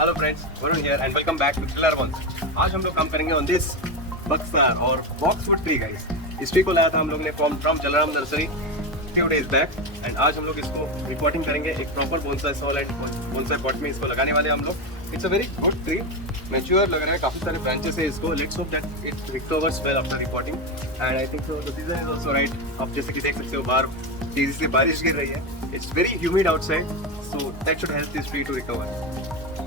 Hello friends, Varun here and welcome back to thriller bonds. आज हम लोग काम करेंगे ऑन दिस बक्सर और बॉक्सवुड ट्री गाइस। इस ट्री को लाया था हम लोग ने from Jalaram nursery few days back and आज हम लोग इसको रिपोर्टिंग करेंगे एक proper bonsai soil and bonsai pot में इसको लगाने वाले हम लोग। It's a very good tree, mature लग रहा है, काफी सारे ब्रांचेस है इसको। Let's hope that it recovers well after reporting and I think so the season is also right. आप जैसे कि देख सकते हो बाहर तेजी से बारिश गिर रही है। It's very humid outside, so that should help this tree to recover.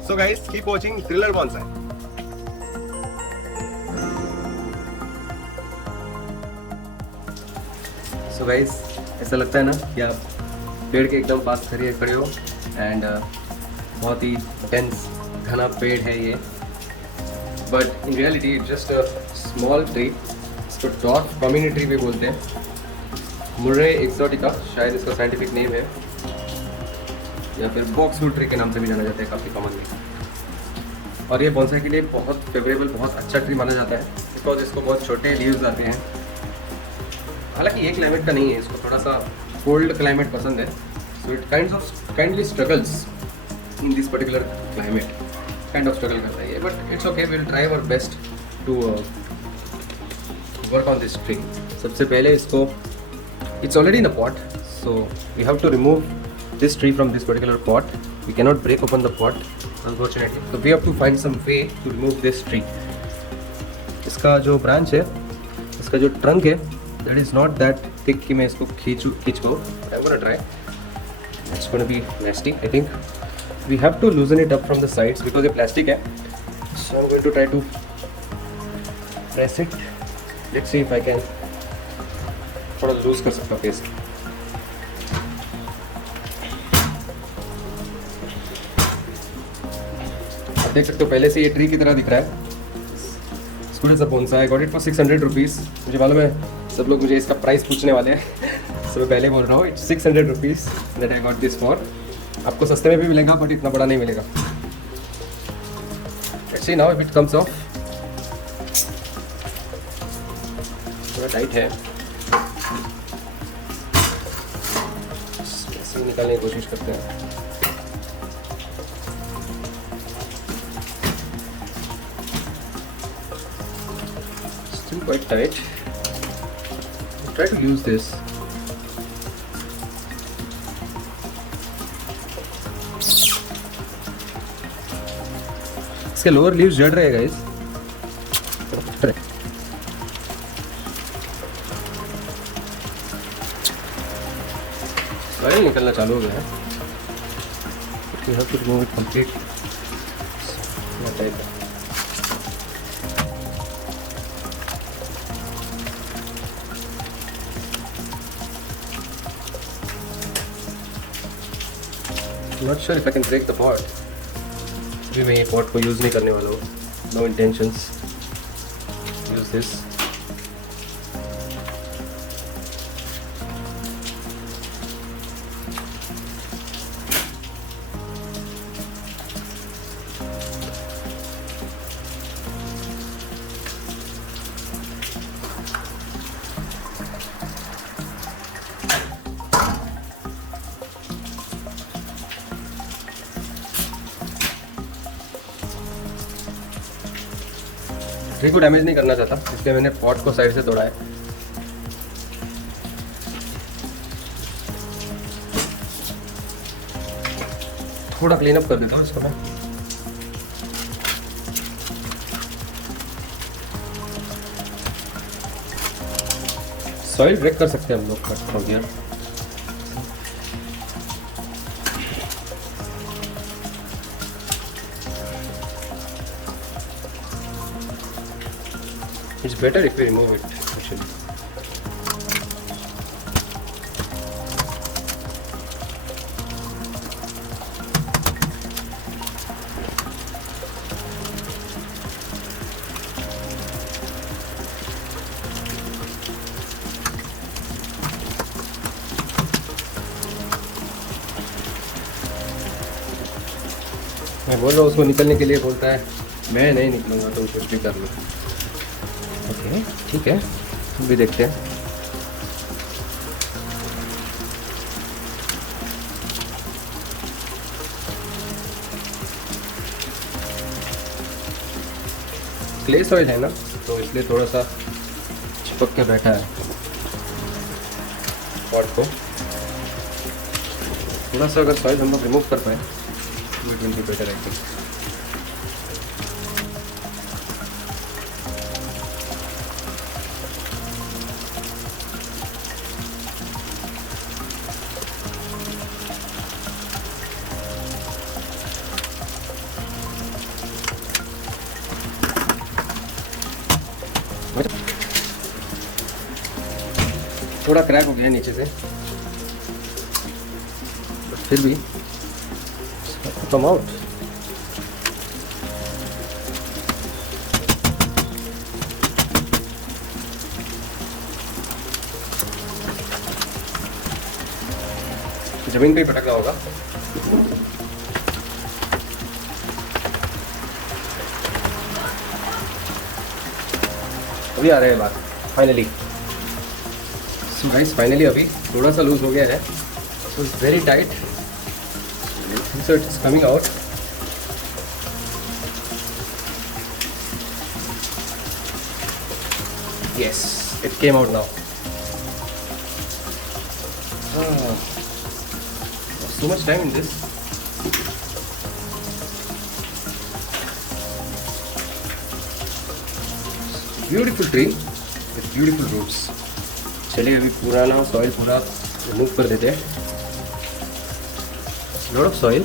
So guys, keep watching Thriller Bonsai. So guys, ऐसा लगता है ना कि आप पेड़ के एकदम पास खड़े हो एंड बहुत ही डेंस घना पेड़ है ये, but in reality it just a small tree. इसको डॉर्फ कम्युनिटी ट्री भी बोलते हैं। मुर्रे एक्सोटिका शायद इसका साइंटिफिक नेम है, या फिर बॉक्सवुड ट्री के नाम से भी जाना जाता है काफ़ी कॉमनली। और ये बोनसाई के लिए बहुत फेवरेबल, बहुत अच्छा ट्री माना जाता है बिकॉज इसको बहुत छोटे लीव्स आते हैं। हालांकि ये क्लाइमेट का नहीं है, इसको थोड़ा सा कोल्ड क्लाइमेट पसंद है, so it kindly struggles in this particular climate. Kind of struggle करता है ये, but it's okay, we will try our best to work on this tree. सबसे पहले इसको, it's already in a pot, so we have to remove this tree from this particular pot. We cannot break open the pot unfortunately, so we have to find some way to remove this tree. इसका जो ब्रांच है, इसका जो ट्रंक है, that is not that thick कि मैं इसको खींच पाऊँ। I'm gonna try. It's gonna be nasty. I think we have to loosen it up from the sides because ये plastic है, so I'm going to try to press it. Let's see if I can थोड़ा लूज कर सकता हूँ फेस। देख सकते हो पहले से ये ट्री की तरह दिख रहा है। स्कूल सा bonsai, I got it for 600 रुपीज़। मुझे मालूम है सब लोग मुझे इसका प्राइस पूछने वाले हैं, सो मैं पहले बोल रहा हूँ, इट्स 600 rupees that I got this for. आपको सस्ते में भी मिलेगा बट इतना बड़ा नहीं मिलेगा। Let's see now if it comes of. थोड़ा टाइट है, ऐसे निकालने की कोशिश करते हैं। Quite tight. Try to use this. इसके लोअर लीव्स जड़ रहे हैं गाइस। सॉइल निकलना चालू हो गया है। You have to remove it completely. Not sure if I can break the pot. अभी मैं ये pot को यूज़ नहीं करने वाला हूँ। No intentions. Use this. Tree को डैमेज नहीं करना चाहता, इसलिए मैंने पॉट को साइड से तोड़ा है। थोड़ा क्लीन अप कर देता हूँ इसको मैं। सॉइल ब्रेक कर सकते हैं हम लोग from here. It's better if we remove it actually. मैं बोल रहा हूँ उसको निकलने के लिए, बोलता है मैं नहीं निकलूँगा, तुम कुछ भी कर लो। ओके ठीक है, भी देखते हैं। क्ले सॉइल है ना, तो इसलिए थोड़ा सा चिपक के बैठा है पॉट को। थोड़ा सा अगर सॉइल हम लोग रिमूव कर पाए it will be better I think. थोड़ा क्रैक हो गया नीचे से, बट फिर भी कम आउट। जमीन पे ही पटकना होगा। अभी आ रहे हैं बात फाइनली। सो गाइस फाइनली अभी थोड़ा सा लूज हो गया है, so it's very tight, so it's coming out. Yes it came out now. So much time in this. Beautiful tree with beautiful roots. चलिए अभी पुराना सॉइल पूरा रिमूव कर देते हैं। Lot of soil.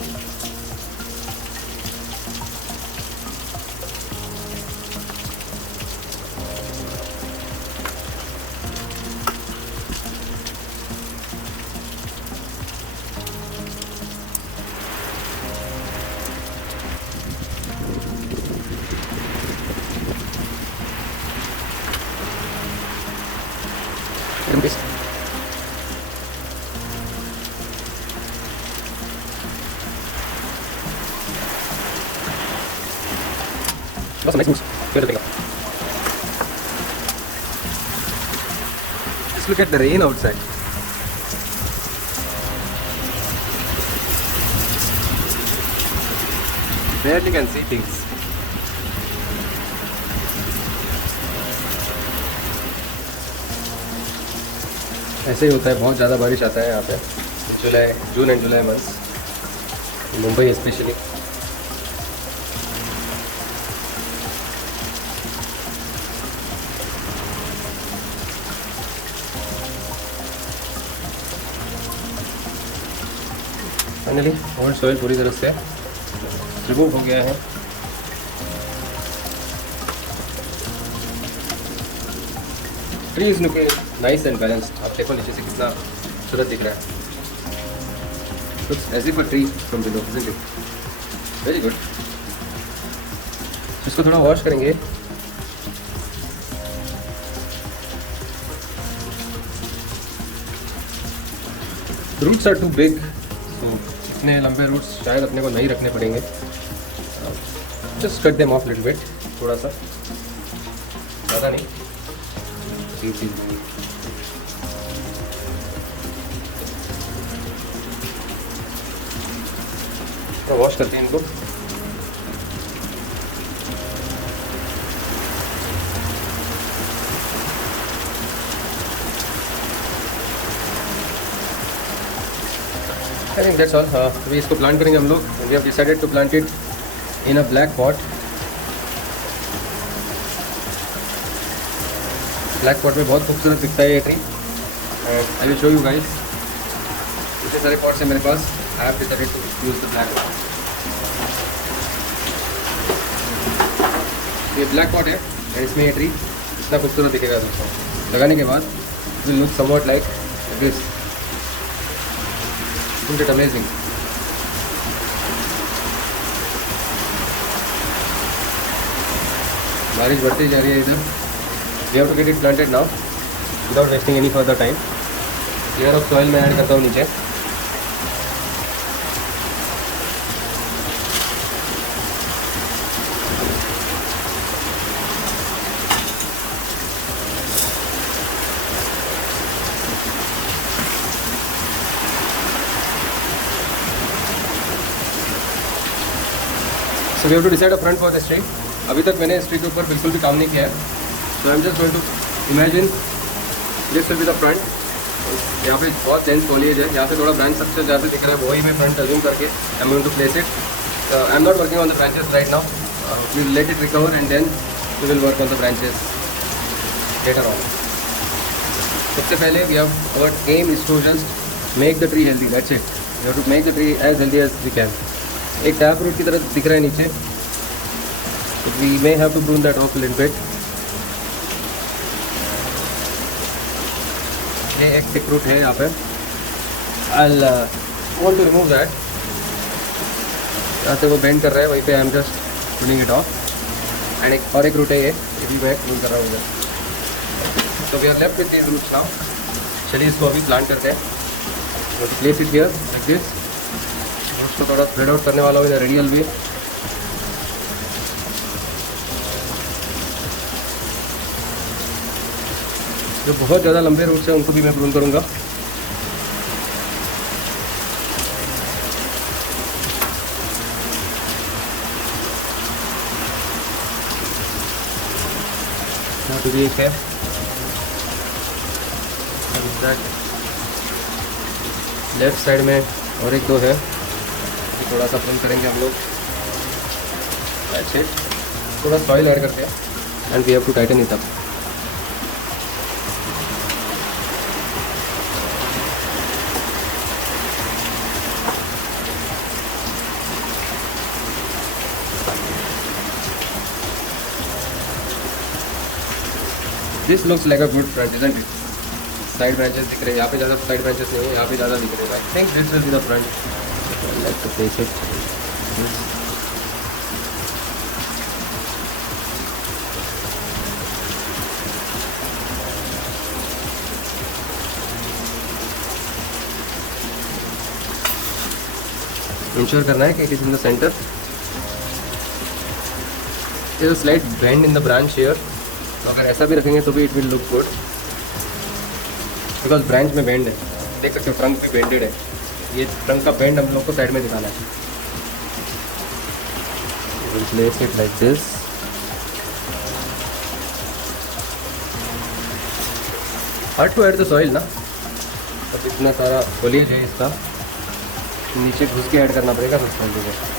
That's a nice mousse. Good to pick up. Just look at the rain outside. Barely can see things. ऐसे ही होता है, बहुत ज़्यादा बारिश आता है यहाँ पे June and July months, Mumbai specially. Finally old soil पूरी तरह से रिमूव हो गया है। Tree is looking nice and balanced. आप देखो नीचे से कितना खूबसूरत दिख रहा है। Looks as if a tree from below, isn't it? Very good. इसको थोड़ा वॉश करेंगे। रूट्स आर टू बिग, तो इतने लंबे रूट्स शायद अपने को नहीं रखने पड़ेंगे। Just cut them of little bit, थोड़ा सा, ज़्यादा नहीं। थोड़ा वॉश करते हैं इनको। I think that's all. अभी इसको प्लांट करेंगे हम लोग। We have decided to plant it in a black pot. Black pot में बहुत खूबसूरत दिखता है ये ट्री। I will show you guys. इतने सारे पॉट्स हैं मेरे पास। I have decided to use the black pot. ये ब्लैक पॉट है और इसमें ये ट्री इतना खूबसूरत दिखेगा दोस्तों। लगाने के बाद it will look somewhat like this. Isn't it amazing? बारिश बढ़ती जा रही है इधर। We have to get it planted now without wasting any further time. Layer of soil मैं ऐड करता हूँ नीचे। So we have to decide a front for this tree. अभी तक मैंने इस ट्री के ऊपर बिल्कुल भी काम नहीं किया है, तो I am just going to imagine this will be the front. यहाँ पे बहुत डेंस फॉलिएज है, यहाँ पे थोड़ा ब्रांच स्ट्रक्चर जहाँ पे दिख रहा है वही मैं फ्रंट अज्यूम करके I am going to place it. I am not working on the branches right now, we will let it recover and then we will work on the branches later on. सबसे पहले we have our aim is to just make the tree healthy, that's it. We have to make the tree as healthy as we can. एक tap root की तरह दिख रहा है नीचे, तो we may have to prune that off little bit. ये एक थिक रूट है यहाँ पे, I want to remove that. यहाँ से वो बेंड कर रहा है, वहीं पे I am just pruning it off. And एक रूट है ये भी मैं प्रून कर रहा हूँ उधर। तो we are left with these roots now. चलिए इसको अभी प्लांट करते हैं। Place it here like this. उसको थोड़ा स्प्रेड आउट करने वाला हूँ इधर रेडियल भी। जो बहुत ज़्यादा लंबे रूट्स हैं उनको भी मैं प्रून करूँगा। यहाँ पे भी एक है, लेफ्ट साइड में और एक दो है, थोड़ा सा प्रून करेंगे हम लोग। अच्छे थोड़ा सॉइल ऐड करते हैं and we have to tighten it up. This looks like a good front isn't it. Side branches दिख रहे हैं, यहाँ पे ज़्यादा साइड ब्रांचेस नहीं है, यहाँ पे ज़्यादा दिख रहे हैं। I think this will be the front. Like to place it. Ensure करना है कि it is in the center. Is a slight bend in the branch here, तो अगर ऐसा भी रखेंगे तो भी it will look good, because branch में बेंड है। देख सकते हो ट्रंक भी बेंडेड है। ये ट्रंक का बेंड हम लोग को साइड में दिखाना है। Will place it like this. Hard to add the soil ना, अब इतना सारा फॉलिएज है इसका, नीचे घुस के ऐड करना पड़ेगा फिर सॉइल को।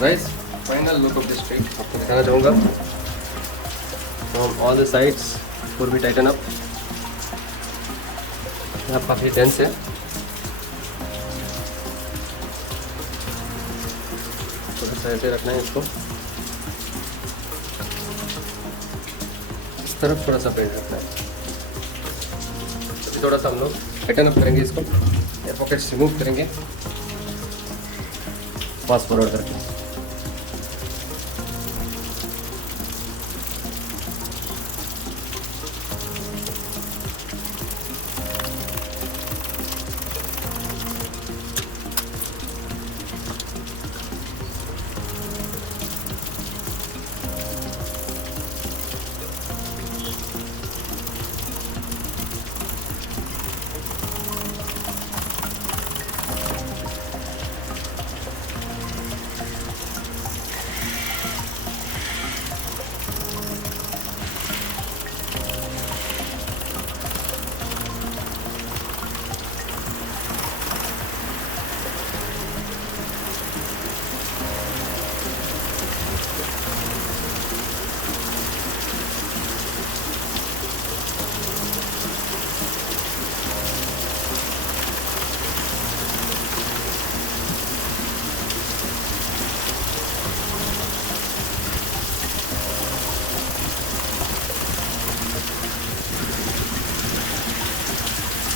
Guys final look of this पेड़ आपको दिखाना चाहूँगा from all the sides full be tighten up. यहाँ काफ़ी डेंस है, थोड़ा सा ऐसे रखना है इसको, इस तरफ थोड़ा सा पेड़ रखना है। अभी थोड़ा सा हम लोग टाइटन अप करेंगे इसको, एयर पॉकेट्स रिमूव करेंगे फास्ट फॉरवर्ड करके।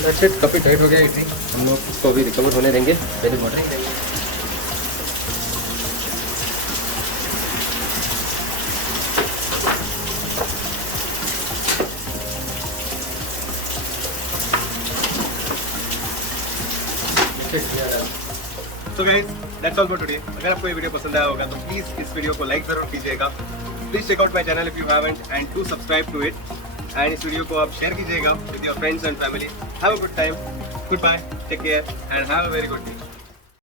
दैट्स इट, काफ़ी टाइट हो गया ये ट्री। हम लोग इसको अभी रिकवर होने देंगे, पहले वाटरिंग देंगे। तो guys that's all for today. अगर आपको ये वीडियो पसंद आया होगा तो प्लीज इस वीडियो को लाइक जरूर कीजिएगा। Please check out my channel if you haven't and do subscribe to it. And इस वीडियो को आप शेयर कीजिएगा with your friends and family. Have a good time, goodbye, take care and have a very good day.